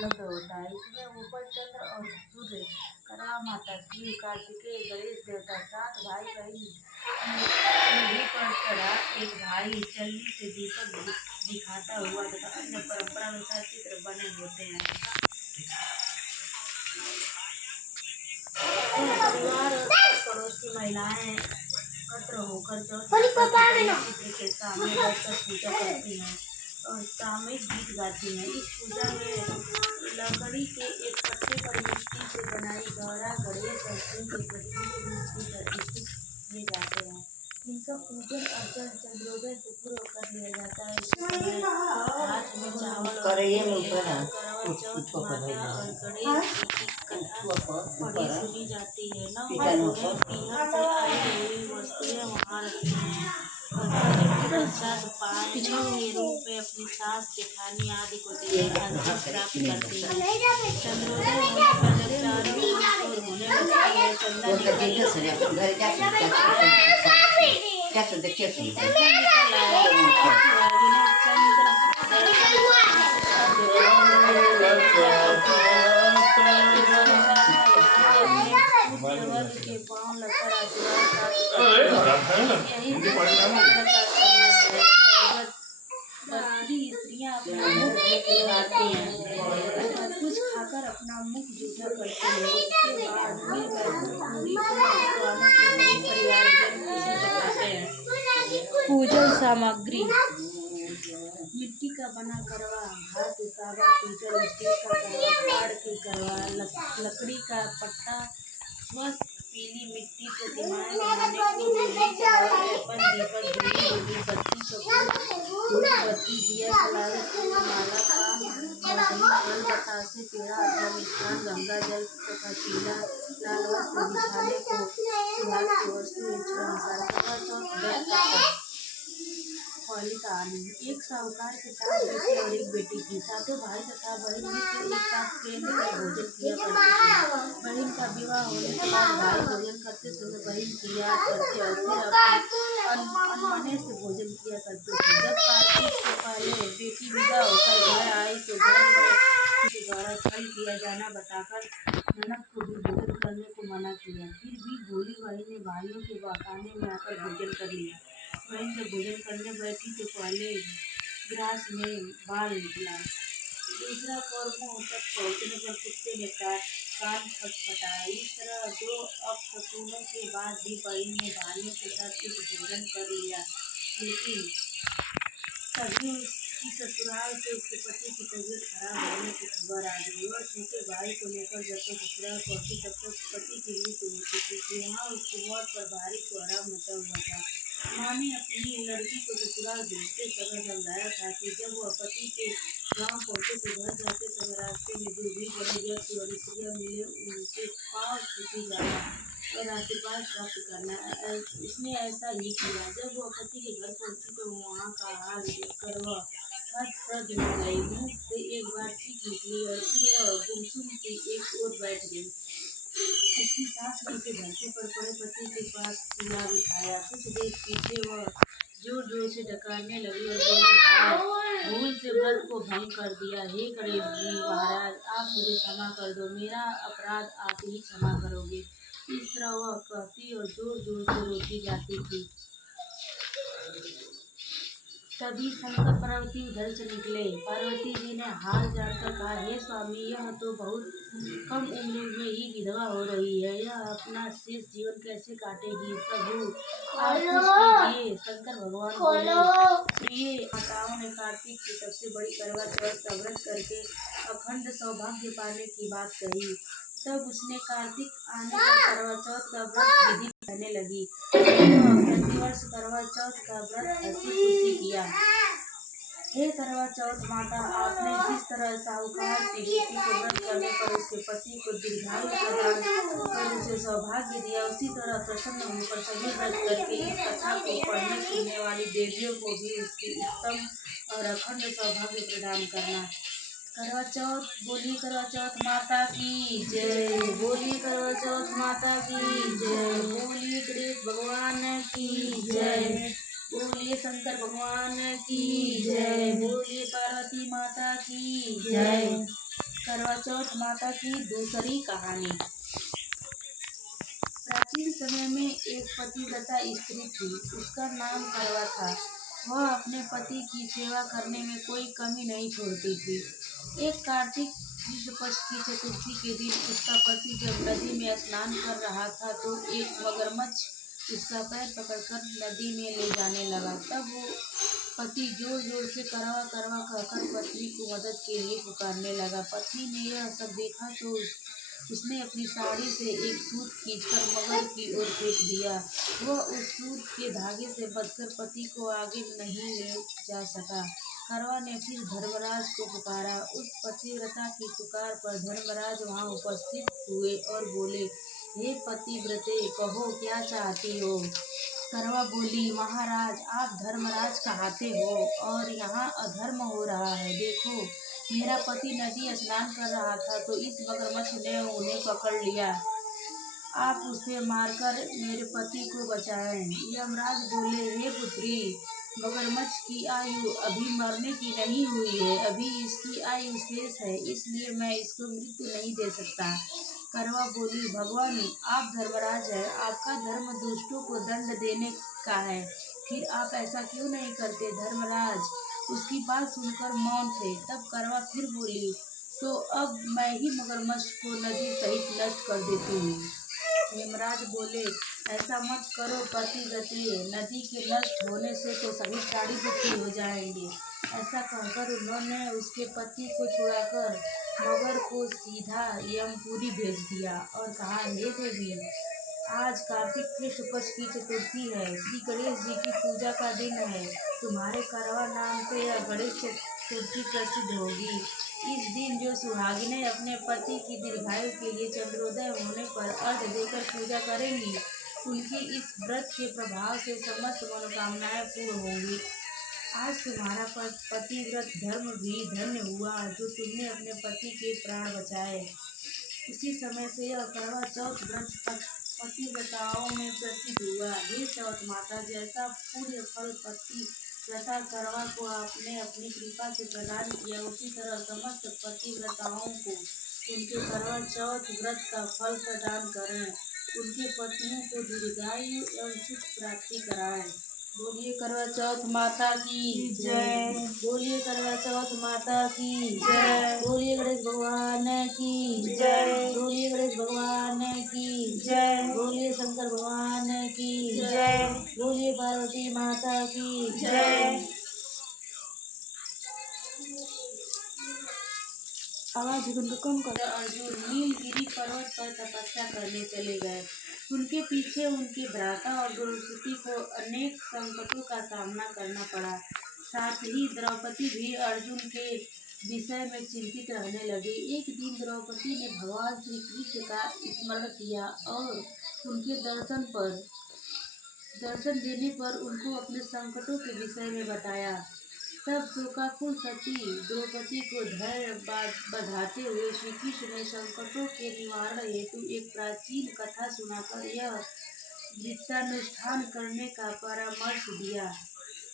उपलब्ध होता है। इसमें ऊपर चंद्र और सूर्य, करवा माता शिव, कार्तिकेय, गणेश देवता, 7 भाई बहन पीढ़ी पर चढ़ा एक भाई चलनी से दीपक दिखाता हुआ तथा अन्य परंपरानुसार चित्र बने होते हैं। परिवार और पड़ोस की महिलाएं एकत्र होकर चित्र के सामने बैठकर पूजा करती हैं और सामूहिक गीत गाती हैं। इस पूजा में लकड़ी के एक कट्टे पर मिट्टी से बनाई गौरा, गणेश और शिव के प्रतिष्ठित किए जाते हैं। इनका पूजन अर्चन चंद्रोदय से पूर्व कर लिया जाता है। इस समय हाथ में चावल और करवा चौथ माता और गणेश जी की कथा पढ़ी सुनी जाती है। पीहर से आई हुई वस्तुएं वहाँ रखती हैं और पश्चात पानी के रूप में अपनी सास, जेठानी आदि को देकर अंतिम प्राप्त करती है। चंद्रोदय होने पर जब चारों ओर शोर होने लगती है, चंदा के पाँव लगकर आशीर्वाद स्त्रियां अपना मुख दिखाती हैं, कुछ खाकर अपना मुख जूठा करती है। इसके बाद पूरी पूजन सामग्री मिट्टी का बना करवा, धातु, तांबा, पीतल, स्टील का करवा, ताड़ की करवा, लकड़ी का पट्टा, वस्त्र, पीली मिट्टी, प्रतिमाएं बनाने के लिए लेपन, दीपक, दूरी, बत्ती, कपूर, बत्ती, दिया, सलाद, फूल, माला, पान, मौसमी फल, बतासे, पेड़ा अथवा मिष्ठान, गंगा जल तथा पीला लाल वस्त्र बिछाने को सुहाग की वस्तु इच्छानुसार। करवा चौथ एक साहूकार के 7 बेटे और 1 बेटी थी। सातों भाई तथा बहन मित्र एक साथ प्रेम से भोजन किया करते थे। बहन का विवाह होने के बाद भाई भोजन करते समय बहन की याद करते और फिर अनमने से भोजन किया करते थे। जब कार्तिक से पहले बेटी विदा होकर घर आई तो घर के द्वारा छल किया जाना बताकर ननद को भी भोजन करने को मना किया। फिर भी भोली बहन ने भाइयों के बहाने में आकर भोजन कर लिया। बहन जब भोजन करने बैठी तो पहले ग्रास में बाल निकला। दूसरा कौर मुंह तक पहुँचने पर कुत्ते ने कान खटखटाया। इस तरह 2 अपशकुनों के बाद भी बहन ने भाइयों के साथ कुछ भोजन कर लिया, लेकिन तभी उसकी ससुराल से उसके पति की तबीयत खराब होने की खबर आ गई। वह छोटे भाई को लेकर जब तक ससुराल पहुंची तब तक पति की मृत्यु हो चुकी थी। वहाँ उसकी मौत पर भारी कोहराम मचा हुआ था। माँ ने अपनी लड़की को ससुराल भेजते समय समझाया था कि जब वह पति के गांव पहुंचे तो घर जाते समय रास्ते में जो भी बड़े व्यक्ति और स्त्रियां मिले उनके पांव छूती जाना और आशीर्वाद प्राप्त करना। उसने ऐसा ही किया। जब वह पति के घर पहुंची तो वहाँ का हाल देखकर वह हतप्रभ हो गई। मुंह से एक बार चीख निकली और फिर वह गुमसुम सी एक ओर बैठ गई। उसकी सास ने उसे धरती पर पड़े पति के पास सुला बिठाया। कुछ देर पीछे वह जोर जोर से डकारने लगी और बोली, भाई भूल से व्रत को भंग कर दिया। हे गणेश जी महाराज, आप मुझे क्षमा कर दो, मेरा अपराध आप ही क्षमा करोगे। इस तरह वह कहती और जोर जोर से रोती जाती थी। तभी शंकर पार्वती उधर से निकले। पार्वती जी ने हाल जानकर कहा, हे स्वामी, यह तो बहुत कम उम्र में ही विधवा हो रही है। यह अपना शेष जीवन कैसे काटेगी? प्रभु आप कुछ कीजिए। शंकर भगवान बोले, प्रिय माताओं ने कार्तिक की सबसे बड़ी करवा चौथ का व्रत करके अखंड सौभाग्य पाने की बात कही। तब उसने कार्तिक आने पर करवा चौथ का व्रत विधि कहने लगी। प्रतिवर्ष करवा चौथ का व्रत हंसी खुशी किया। हे करवा चौथ माता, आपने जिस तरह साहूकार की बेटी को व्रत करने पर उसके पति को दीर्घायु प्रदान कर उसे सौभाग्य दिया, उसी तरह प्रसन्न होकर सभी व्रत करके इस कथा को पढ़ने सुनने वाली देवियों को भी उसके उत्तम और अखंड सौभाग्य प्रदान करना। करवा चौथ, बोलिए करवा चौथ माता की जय, बोलिए करवा चौथ माता की जय, बोलिए गणेश भगवान की जय, बोलिए शंकर भगवान की जय, बोलिए पार्वती माता की जय। करवा चौथ माता की दूसरी कहानी। प्राचीन समय में एक पतिव्रता स्त्री थी। उसका नाम करवा था। वह अपने पति की सेवा करने में कोई कमी नहीं छोड़ती थी। एक कार्तिक कृष्ण पक्ष की चतुर्थी के दिन उसका पति जब नदी में स्नान कर रहा था तो एक मगरमच्छ उसका पैर पकड़कर नदी में ले जाने लगा। तब वो पति जोर जोर से करवा करवा कहकर पत्नी को मदद के लिए पुकारने लगा। पत्नी ने यह सब देखा तो उसने अपनी साड़ी से एक सूत खींचकर मगर की ओर फेंक दिया। वह उस सूत के धागे से बंधकर पति को आगे नहीं ले जा सका। करवा ने फिर धर्मराज को पुकारा। उस पतिव्रता की पुकार पर धर्मराज वहां उपस्थित हुए और बोले, हे पतिव्रते, कहो क्या चाहती हो। करवा बोली, महाराज, आप धर्मराज कहाते हो और यहाँ अधर्म हो रहा है। देखो, मेरा पति नदी स्नान कर रहा था तो इस मगरमच्छ ने उन्हें पकड़ लिया। आप उसे मारकर मेरे पति को बचाएं। यमराज बोले, हे पुत्री, मगरमच्छ की आयु अभी मरने की नहीं हुई है, अभी इसकी आयु शेष है, इसलिए मैं इसको मृत्यु नहीं दे सकता। करवा बोली, भगवान, आप धर्मराज हैं, आपका धर्म दुष्टों को दंड देने का है, फिर आप ऐसा क्यों नहीं करते। धर्मराज उसकी बात सुनकर मौन थे। तब करवा फिर बोली, तो अब मैं ही मगरमच्छ को नदी सहित नष्ट कर देती हूँ। यमराज बोले, ऐसा मत करो पतिव्रते, नदी के नष्ट होने से तो सभी प्राणी दुखी हो जाएंगे। ऐसा कहकर उन्होंने उसके पति को छुड़ाकर मगर को सीधा यमपुरी भेज दिया और कहा, हे देवी, आज कार्तिक कृष्ण पक्ष की चतुर्थी है, श्री गणेश जी की पूजा का दिन है। तुम्हारे करवा नाम से यह गणेश चतुर्थी प्रसिद्ध होगी। इस दिन जो सुहागिनें अपने पति की दीर्घायु के लिए चंद्रोदय होने पर अर्घ्य देकर पूजा करेंगी, उनकी इस व्रत के प्रभाव से समस्त मनोकामनाएं पूर्ण होंगी। आज तुम्हारा पतिव्रत धर्म भी धन्य हुआ जो तुमने अपने पति के प्राण बचाए। उसी समय से यह करवा चौथ व्रत पतिव्रताओं में प्रसिद्ध हुआ। हे चौथ माता, जैसा पुण्य फल पतिव्रता करवा को आपने अपनी कृपा से प्रदान किया, उसी तरह समस्त पतिव्रताओं को उनके करवा चौथ व्रत का फल प्रदान करें, उनके पतियों को दीर्घायु एवं सुख प्राप्ति कराएं। बोलिए करवा चौथ माता की जय। बोलिए करवा चौथ माता की जय। बोलिए गणेश भगवान की जय। बोलिए गणेश भगवान की जय। बोलिए शंकर भगवान की जय। बोलिए पार्वती माता की जय। आवाज कम कर। अर्जुन नीलगिरी पर्वत पर तपस्या करने चले गए। उनके पीछे उनके भ्राता और द्रौपदी को अनेक संकटों का सामना करना पड़ा। साथ ही द्रौपदी भी अर्जुन के विषय में चिंतित रहने लगी। एक दिन द्रौपदी ने भगवान श्री कृष्ण का स्मरण किया और उनके दर्शन देने पर उनको अपने संकटों के विषय में बताया। तब शोकाकुल सती द्रौपदी को धैर्य बढ़ाते हुए श्री कृष्ण ने संकटों के निवारण हेतु एक प्राचीन कथा सुनाकर यह व्रतानुष्ठान करने का परामर्श दिया।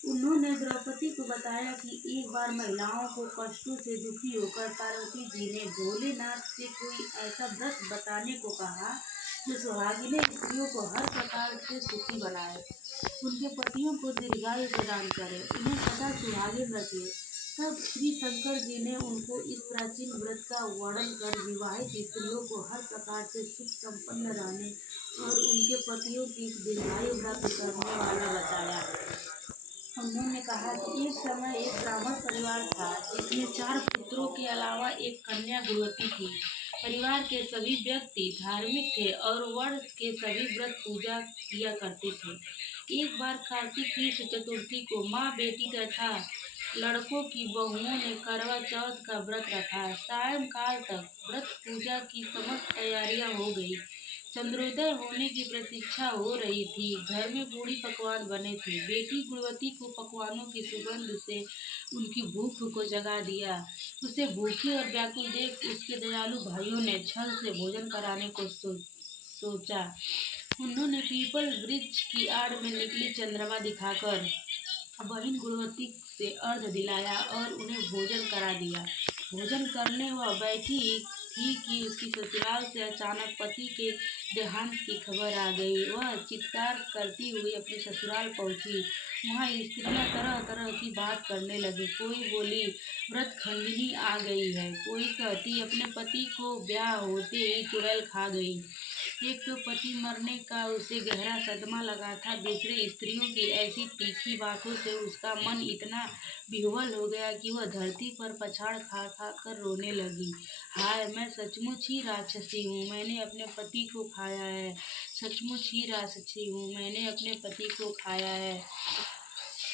उन्होंने द्रौपदी को बताया कि एक बार महिलाओं को कष्टों से दुखी होकर पार्वती जी ने भोलेनाथ से कोई ऐसा व्रत बताने को कहा जो सुहागिनें स्त्रियों को हर प्रकार से सुखी बनाए, उनके पतियों को दीर्घायु प्रदान करे, उन्हें सदा सुहागिन रखे। तब श्री शंकर जी ने उनको इस प्राचीन व्रत का वर्णन कर विवाहित स्त्रियों को हर प्रकार से सुख संपन्न रहने और उनके पतियों की दीर्घायु प्राप्त करने वाला बताया। उन्होंने कहा कि एक समय एक ब्राह्मण परिवार था जिसमें 4 पुत्रों के अलावा एक कन्या गुणवती थी। परिवार के सभी व्यक्ति धार्मिक थे और वर्ष के सभी व्रत पूजा किया करते थे। एक बार कार्तिक कृष्ण चतुर्थी को माँ, बेटी तथा लड़कों की बहुओं ने करवा चौथ का व्रत रखा। सायंकाल तक व्रत पूजा की समस्त तैयारियां हो गई। चंद्रोदय होने की प्रतीक्षा हो रही थी। घर में पूरी पकवान बने थे। बेटी गुणवती को पकवानों की सुगंध से उनकी भूख को जगा दिया। उसे भूखे और व्याकुल देख उसके दयालु भाइयों ने छल से भोजन कराने को सोचा। उन्होंने पीपल वृक्ष की आड़ में निकली चंद्रमा दिखाकर बहिन गुणवती से अर्घ दिलाया और उन्हें भोजन करा दिया। भोजन करने वह बैठी थी कि उसकी ससुराल से अचानक पति के देहांत की खबर आ गई। वह चित्कार करती हुई अपने ससुराल पहुंची। वहाँ स्त्रियां तरह तरह की बात करने लगी। कोई बोली व्रत खंडनी आ गई है, कोई कहती अपने पति को ब्याह होते ही चुड़ैल खा गई। एक तो पति मरने का उसे गहरा सदमा लगा था, दूसरे स्त्रियों की ऐसी तीखी बातों से उसका मन इतना विह्वल हो गया कि वह धरती पर पछाड़ खा खा कर रोने लगी। हाय, मैं सचमुच ही राक्षसी हूँ, मैंने अपने पति को खाया है। सचमुच ही राक्षसी हूँ, मैंने अपने पति को खाया है।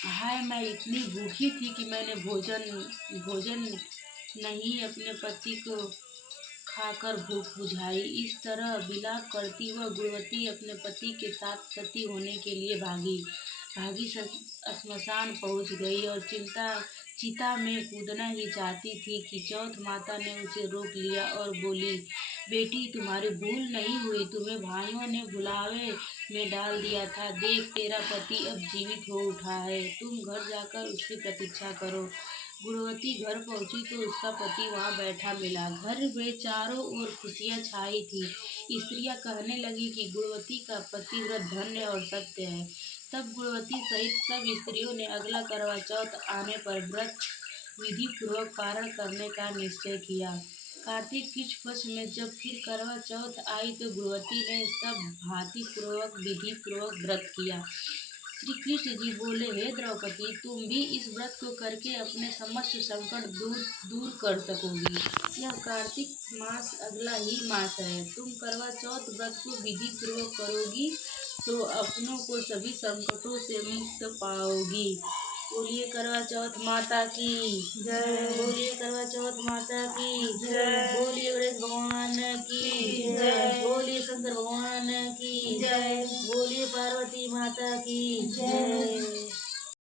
हाय, मैं इतनी भूखी थी कि मैंने भोजन नहीं अपने पति को खाकर भूख बुझाई। इस तरह विलाप करती वह गुणवती अपने पति के साथ सती होने के लिए भागी श्मशान पहुंच गई और चिता में कूदना ही चाहती थी कि चौथ माता ने उसे रोक लिया और बोली, बेटी, तुम्हारी भूल नहीं हुई, तुम्हें भाइयों ने बुलावे में डाल दिया था। देख, तेरा पति अब जीवित हो उठा है, तुम घर जाकर उसकी प्रतीक्षा करो। गुणवती घर पहुंची तो उसका पति वहां बैठा मिला। घर में चारों ओर खुशियां छाई थी। स्त्रियां कहने लगी कि गुणवती का पतिव्रत धन्य और सत्य है। तब गुणवती सहित सब स्त्रियों ने अगला करवा चौथ आने पर व्रत विधि पूर्वक पारण करने का निश्चय किया। कार्तिक कृष्ण पक्ष में जब फिर करवा चौथ आई तो गुणवती ने सब भांति पूर्वक विधि पूर्वक व्रत किया। श्री कृष्ण जी बोले, हे द्रौपदी, तुम भी इस व्रत को करके अपने समस्त संकट दूर कर सकोगी। यह कार्तिक मास अगला ही मास है। तुम करवा चौथ व्रत को विधि पूर्वक करोगी तो अपनों को सभी संकटों से मुक्त पाओगी। बोलिए करवा चौथ माता की जय। बोलिए करवा चौथ माता की जय। बोलिए गणेश भगवान की जय। बोलिए शंकर भगवान की जय। बोलिए पार्वती माता की जय।